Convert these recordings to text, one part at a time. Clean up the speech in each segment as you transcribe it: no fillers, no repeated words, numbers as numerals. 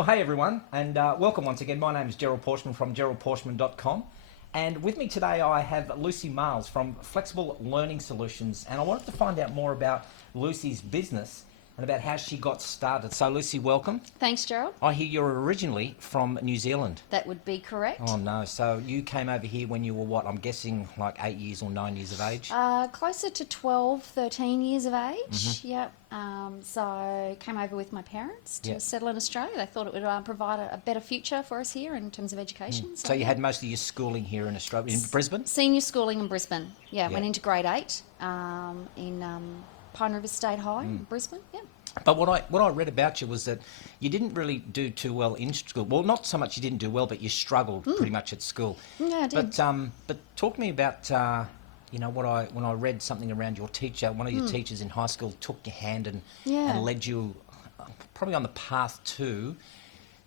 Well, hey everyone, and welcome once again. My name is Gerald Pauschmann from geraldpauschmann.com, and with me today I have Lucy Marles from Flexible Learning Solutions, and I wanted to find out more about Lucy's business and about how she got started. So Lucy, welcome. Thanks, Gerald. I hear you're originally from New Zealand. That would be correct. Oh no, so you came over here when you were what, I'm guessing like 8 years or 9 years of age? Closer to 12, 13 years of age, yep. So came over with my parents to settle in Australia. They thought it would provide a better future for us here in terms of education. So you had most of your schooling here in Australia, in Brisbane? Senior schooling in Brisbane, went into grade 8 in Pine River State High in Brisbane, But what I read about you was that you didn't really do too well in school. Well, not so much you didn't do well, but you struggled pretty much at school. Yeah, I did. But talk to me about when I read something around your teacher. One of your teachers in high school took your hand and led you probably on the path to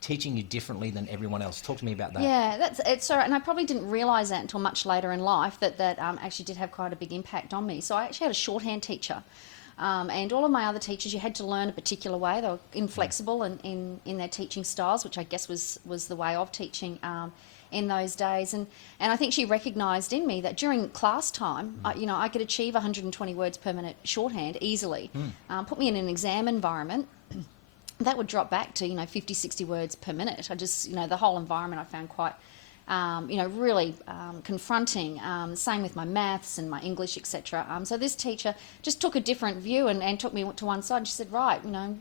teaching you differently than everyone else. Talk to me about that. Yeah, it's all right. And I probably didn't realise that until much later in life that actually did have quite a big impact on me. So I actually had a shorthand teacher. And all of my other teachers, you had to learn a particular way. They were inflexible in their teaching styles, which I guess was the way of teaching in those days. And I think she recognised in me that during class time, I could achieve 120 words per minute shorthand easily. Put me in an exam environment, that would drop back to 50, 60 words per minute. I just the whole environment I found quite really confronting. Same with my maths and my English, etc. So this teacher just took a different view and took me to one side. And she said, right,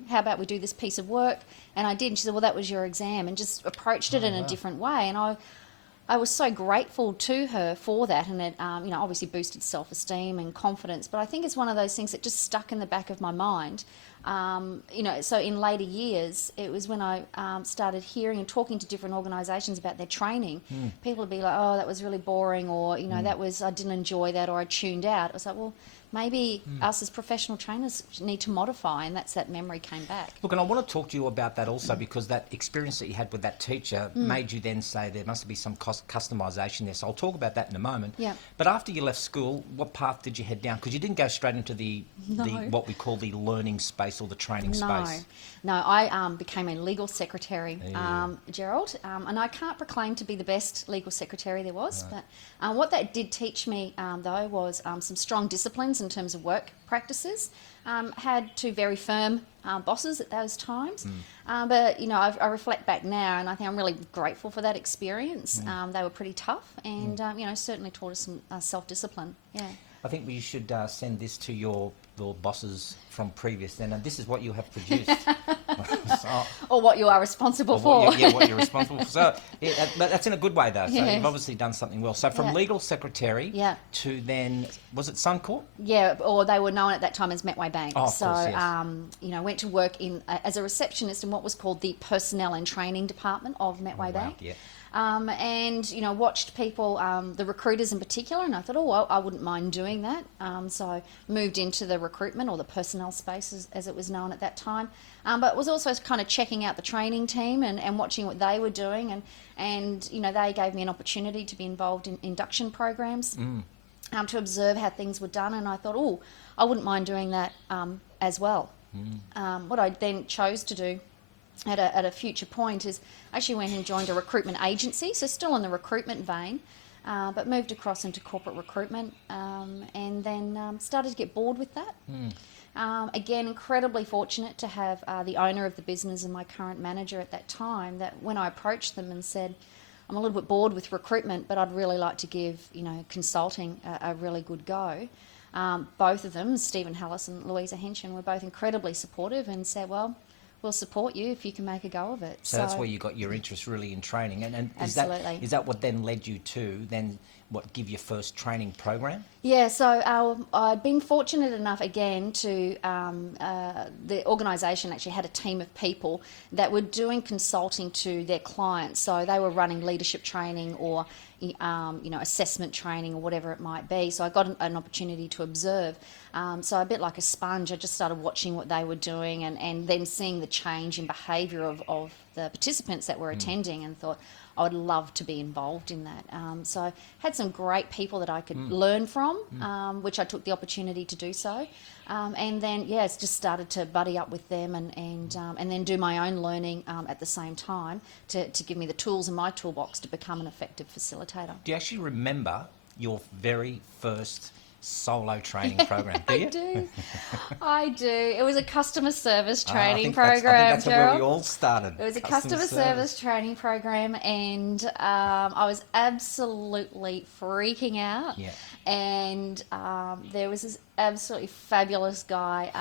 how about we do this piece of work? And I did. And she said, well, that was your exam, and just approached it in a different way. And I was so grateful to her for that, and it obviously boosted self-esteem and confidence. But I think it's one of those things that just stuck in the back of my mind. So in later years, it was when I started hearing and talking to different organisations about their training. People would be like, oh, that was really boring, or, I didn't enjoy that, or I tuned out. I was like, well, maybe us as professional trainers need to modify, and that memory came back. Look, and I want to talk to you about that also, because that experience that you had with that teacher made you then say there must be some customisation there. So I'll talk about that in a moment. Yeah. But after you left school, what path did you head down? Because you didn't go straight into the what we call the learning space or the training space. No, I became a legal secretary, Gerald, and I can't proclaim to be the best legal secretary there was, but what that did teach me, though, was some strong disciplines in terms of work practices. Had two very firm bosses at those times, but I reflect back now, and I think I'm really grateful for that experience. They were pretty tough, and certainly taught us some self-discipline. Yeah. I think we should send this to your bosses from previous then, and this is what you have produced. Or what you are responsible for. What you're responsible for. So, but that's in a good way, though. So you've obviously done something well. So from legal secretary to then, was it Suncorp? Yeah, or they were known at that time as Metway Bank. Oh, of course, yes. Went to work as a receptionist in what was called the Personnel and Training Department of Metway Bank. Yeah. And watched people, the recruiters in particular, and I thought, I wouldn't mind doing that. So I moved into the recruitment, or the personnel space as it was known at that time. But was also kind of checking out the training team and watching what they were doing, and they gave me an opportunity to be involved in induction programs, to observe how things were done, and I thought, I wouldn't mind doing that as well. What I then chose to do at a future point is actually went and joined a recruitment agency, so still in the recruitment vein, but moved across into corporate recruitment, and then started to get bored with that. Again, incredibly fortunate to have the owner of the business and my current manager at that time, that when I approached them and said, I'm a little bit bored with recruitment, but I'd really like to give consulting a really good go. Both of them, Stephen Hallis and Louisa Henshin, were both incredibly supportive and said, well, we'll support you if you can make a go of it. So that's where you got your interest really in training, and absolutely. Is that what then led you to then give your first training program? Yeah, so I'd been fortunate enough again to the organisation actually had a team of people that were doing consulting to their clients. So they were running leadership training or assessment training or whatever it might be. So I got an opportunity to observe. So a bit like a sponge, I just started watching what they were doing and then seeing the change in behaviour of the participants that were attending, and thought, I would love to be involved in that. So had some great people that I could learn from, which I took the opportunity to do so. And then, it's just started to buddy up with them and then do my own learning at the same time to give me the tools in my toolbox to become an effective facilitator. Do you actually remember your very first solo training program? Do you? I do. It was a customer service training I think that's Gerald. where we all started. It was a customer service training program, and I was absolutely freaking out. Yeah. And there was this absolutely fabulous guy.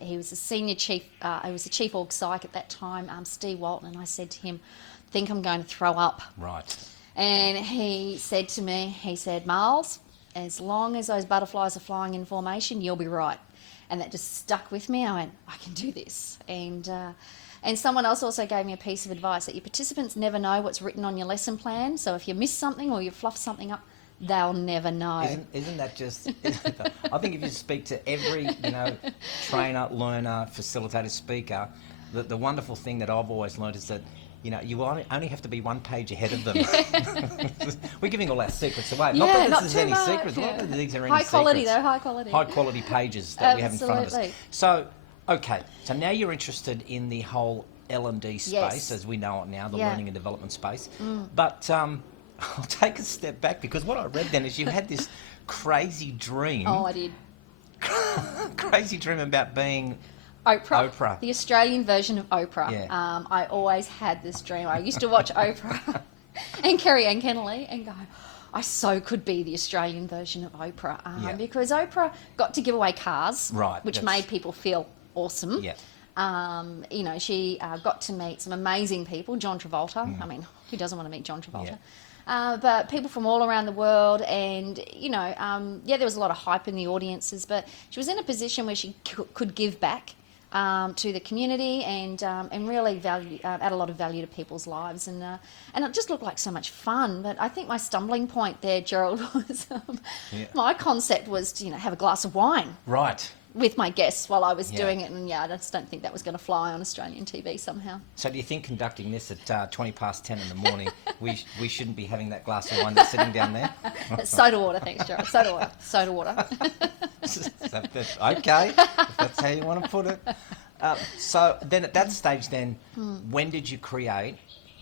He was the senior chief. He was the chief org psych at that time, Steve Walton. And I said to him, "I think I'm going to throw up." Right. And he said to me, "Marles, as long as those butterflies are flying in formation, you'll be right." And that just stuck with me. I went, I can do this. And someone else also gave me a piece of advice that your participants never know what's written on your lesson plan. So if you miss something or you fluff something up, they'll never know. Isn't that just... I think if you speak to every, trainer, learner, facilitator, speaker, the wonderful thing that I've always learned is that you only have to be one page ahead of them. We're giving all our secrets away. Not that this is any secrets. Not that these are any secrets. High quality, though. High quality. High quality pages that we have in front of us. So, okay. So now you're interested in the whole L&D space, as we know it now, the learning and development space. But I'll take a step back, because what I read then is you had this crazy dream. Oh, I did. Crazy dream about being... Oprah, the Australian version of Oprah. Yeah. I always had this dream. I used to watch Oprah and Kerry Ann Kennelly and go, I so could be the Australian version of Oprah, because Oprah got to give away cars, which made people feel awesome. Yeah. She got to meet some amazing people. John Travolta. I mean, who doesn't want to meet John Travolta? Yeah. But people from all around the world, and there was a lot of hype in the audiences. But she was in a position where she could give back to the community and really add a lot of value to people's lives, and it just looked like so much fun. But I think my stumbling point there, Gerald, was my concept was to have a glass of wine with my guests while I was doing it, and I just don't think that was going to fly on Australian TV somehow. So do you think conducting this at 20 past 10 in the morning, we shouldn't be having that glass of wine that's sitting down there? Soda water, thanks, Gerald. Soda water. Okay, if that's how you want to put it. So then at that stage when did you create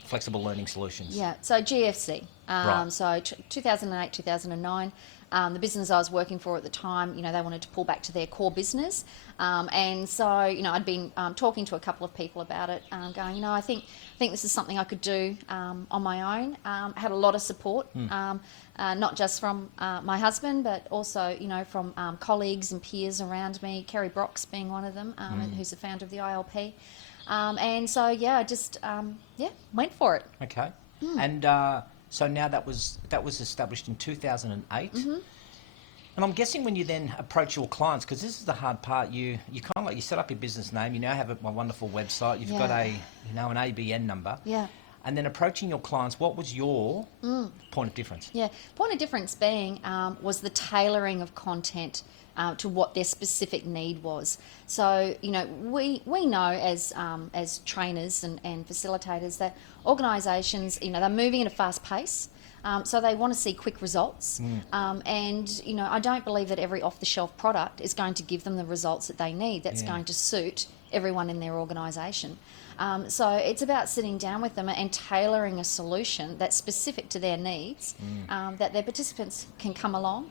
Flexible Learning Solutions? Yeah, so GFC. So 2008, 2009. The business I was working for at the time, they wanted to pull back to their core business. And so, I'd been talking to a couple of people about it, going, I think this is something I could do on my own. Had a lot of support, not just from my husband, but also, from colleagues and peers around me, Kerry Brox being one of them, who's the founder of the ILP. And so, I just, went for it. Okay. And so now that was established in 2008. And I'm guessing when you then approach your clients, because this is the hard part, you kind of you set up your business name, you now have a wonderful website, you've got an ABN number. Yeah. And then approaching your clients, what was your point of difference? Yeah, point of difference being was the tailoring of content to what their specific need was. So, we know as trainers and facilitators that organisations, they're moving at a fast pace. So they want to see quick results. And, I don't believe that every off-the-shelf product is going to give them the results that they need that's going to suit everyone in their organisation. So it's about sitting down with them and tailoring a solution that's specific to their needs, that their participants can come along.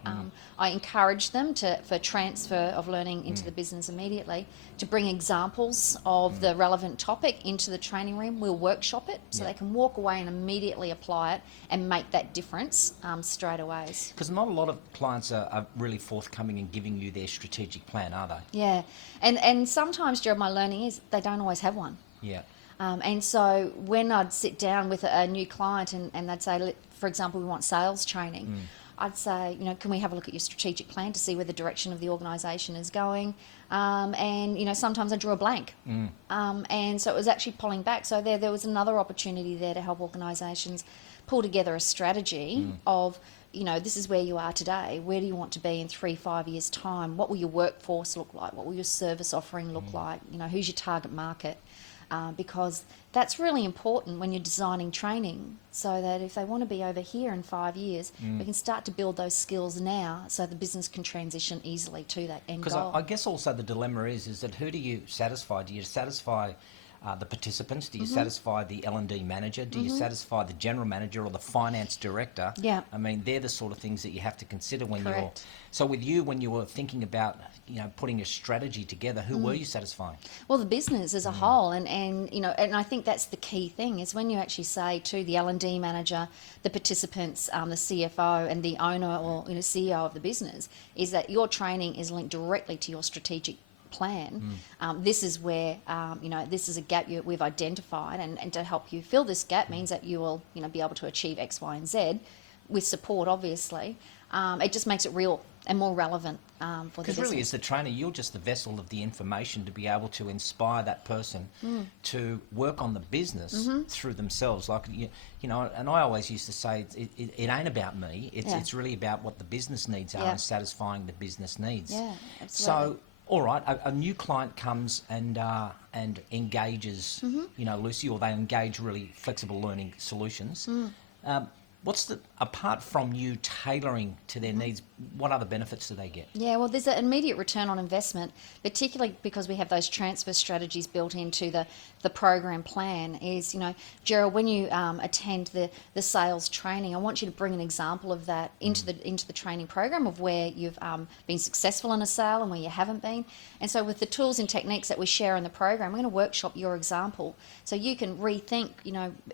I encourage them for transfer of learning into the business immediately, to bring examples of the relevant topic into the training room. We'll workshop it so they can walk away and immediately apply it and make that difference straight away. Because not a lot of clients are really forthcoming in giving you their strategic plan, are they? Yeah, and sometimes, Gerald, my learning is they don't always have one. Yeah. And so when I'd sit down with a new client and they'd say, for example, we want sales training, I'd say, can we have a look at your strategic plan to see where the direction of the organisation is going? And, sometimes I drew a blank. And so it was actually pulling back. So there was another opportunity there to help organisations pull together a strategy of, this is where you are today. Where do you want to be in 3-5 years' time? What will your workforce look like? What will your service offering look like? Who's your target market? Because that's really important when you're designing training, so that if they want to be over here in 5 years, we can start to build those skills now so the business can transition easily to that end Because goal. I guess also the dilemma is that who do you satisfy? Do you satisfy the participants? Do you satisfy the L&D manager? Do you satisfy the general manager or the finance director? Yeah. I mean, they're the sort of things that you have to consider when you're... Correct. So with you, when you were thinking about, putting your strategy together, who were you satisfying? Well, the business as a whole, and and I think that's the key thing, is when you actually say to the L&D manager, the participants, the CFO and the owner or CEO of the business, is that your training is linked directly to your strategic plan. This is where this is a gap we've identified, and to help you fill this gap means that you will be able to achieve X, Y, and Z with support. Obviously, it just makes it real and more relevant for the business. Because really, as the trainer, you're just the vessel of the information to be able to inspire that person to work on the business through themselves. Like, and I always used to say, it ain't about me. It's really about what the business needs are and satisfying the business needs. Yeah, absolutely. So, all right, a new client comes and engages, Lucy, or they engage really flexible learning solutions. Apart from you tailoring to their needs, what other benefits do they get? Yeah, well, there's an immediate return on investment, particularly because we have those transfer strategies built into the program plan. Is, Gerald, when you attend the sales training, I want you to bring an example of that into the training program of where you've been successful in a sale and where you haven't been. And so with the tools and techniques that we share in the program, we're going to workshop your example so you can rethink,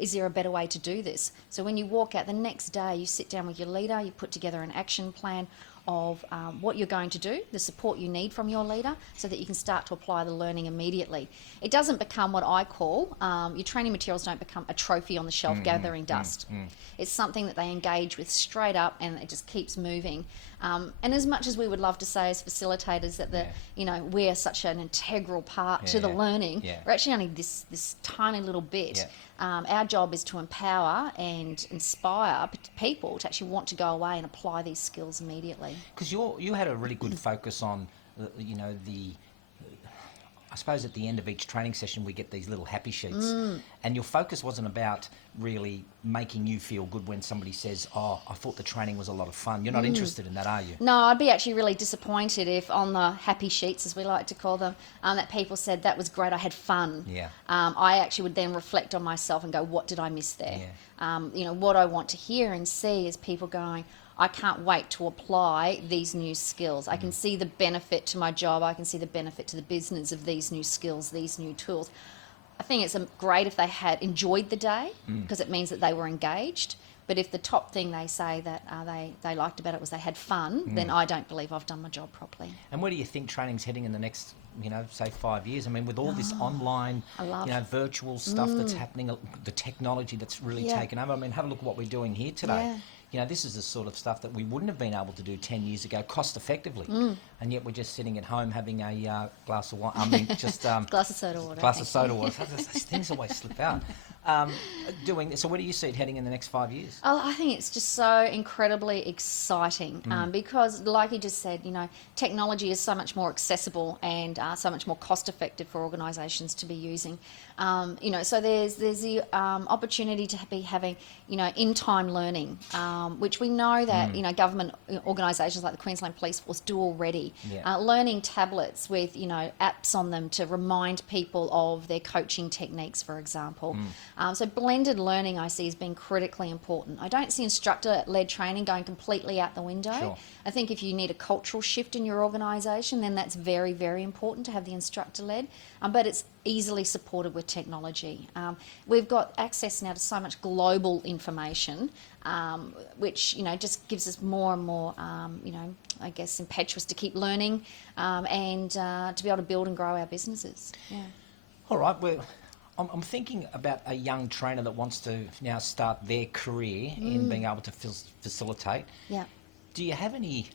is there a better way to do this? So when you walk out the next day, you sit down with your leader, you put together an action plan of what you're going to do, the support you need from your leader, so that you can start to apply the learning immediately. It doesn't become what I call, your training materials don't become a trophy on the shelf gathering dust. It's something that they engage with straight up, and it just keeps moving. And as much as we would love to say as facilitators that we're such an integral part to the learning, we're actually only this tiny little bit. Our job is to empower and inspire people to actually want to go away and apply these skills immediately. Because you had a really good focus on, I suppose at the end of each training session we get these little happy sheets, and your focus wasn't about really making you feel good when somebody says, "Oh, I thought the training was a lot of fun." You're not interested in that, are you? No, I'd be actually really disappointed if on the happy sheets, as we like to call them, that people said, "That was great, I had fun." Yeah. I actually would then reflect on myself and go, "What did I miss there?" What I want to hear and see is people going, I can't wait to apply these new skills. I can see the benefit to my job. I can see the benefit to the business of these new skills, these new tools. I think it's great if they had enjoyed the day, because it means that they were engaged. But if the top thing they say that they liked about it was they had fun, then I don't believe I've done my job properly. And where do you think training's heading in the next, say 5 years? I mean, with all this online, virtual stuff that's happening, the technology that's really taken over. I mean, have a look at what we're doing here today. This is the sort of stuff that we wouldn't have been able to do 10 years ago cost effectively. And yet we're just sitting at home having a glass of wine. I mean, just... glass of soda water. Glass of soda water. These things always slip out. So where do you see it heading in the next 5 years? Oh, I think it's just so incredibly exciting because, like you just said, technology is so much more accessible and so much more cost effective for organisations to be using. So there's the opportunity to be having, in-time learning, which we know that, government organisations like the Queensland Police Force do already. Learning tablets with, apps on them to remind people of their coaching techniques, for example. So blended learning I see has been critically important. I don't see instructor-led training going completely out the window. Sure. I think if you need a cultural shift in your organisation, then that's very, very important to have the instructor-led. But it's easily supported with technology. We've got access now to so much global information, which just gives us more and more, I guess, impetuous to keep learning and to be able to build and grow our businesses. Yeah. All right. Well, I'm thinking about a young trainer that wants to now start their career in being able to facilitate. Yeah. Do you have any,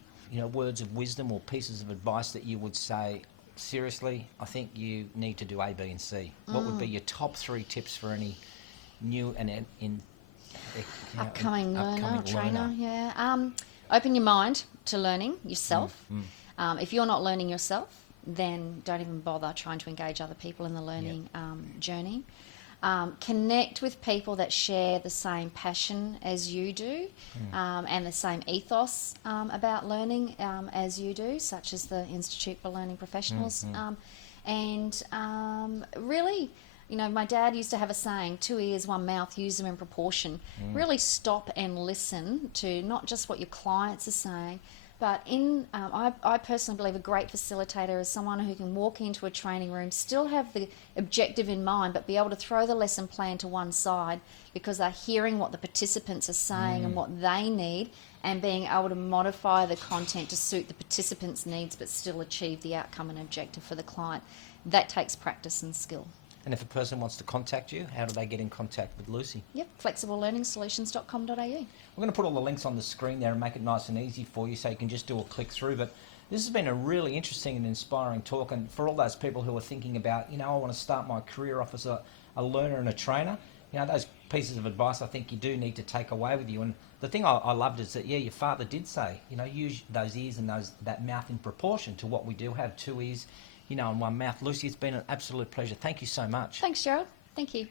words of wisdom or pieces of advice that you would say, seriously, I think you need to do A, B, and C? What would be your top 3 tips for any new and upcoming trainer? Yeah. Open your mind to learning yourself. If you're not learning yourself, then don't even bother trying to engage other people in the learning journey. Connect with people that share the same passion as you do, and the same ethos about learning as you do, such as the Institute for Learning Professionals. Really, you know, my dad used to have a saying, 2 ears, 1 mouth, use them in proportion. Really stop and listen to not just what your clients are saying, but I personally believe a great facilitator is someone who can walk into a training room, still have the objective in mind, but be able to throw the lesson plan to one side because they're hearing what the participants are saying and what they need, and being able to modify the content to suit the participants' needs but still achieve the outcome and objective for the client. That takes practice and skill. And if a person wants to contact you, how do they get in contact with Lucy? Yep, flexiblelearningsolutions.com.au. We're going to put all the links on the screen there and make it nice and easy for you so you can just do a click through. But this has been a really interesting and inspiring talk. And for all those people who are thinking about, you know, I want to start my career off as a learner and a trainer, you know, those pieces of advice I think you do need to take away with you. And the thing I loved is that, yeah, your father did say, you know, use those ears and that mouth in proportion to what we do have, 2 ears, you know, and 1 mouth. Lucy, it's been an absolute pleasure. Thank you so much. Thanks, Gerald. Thank you.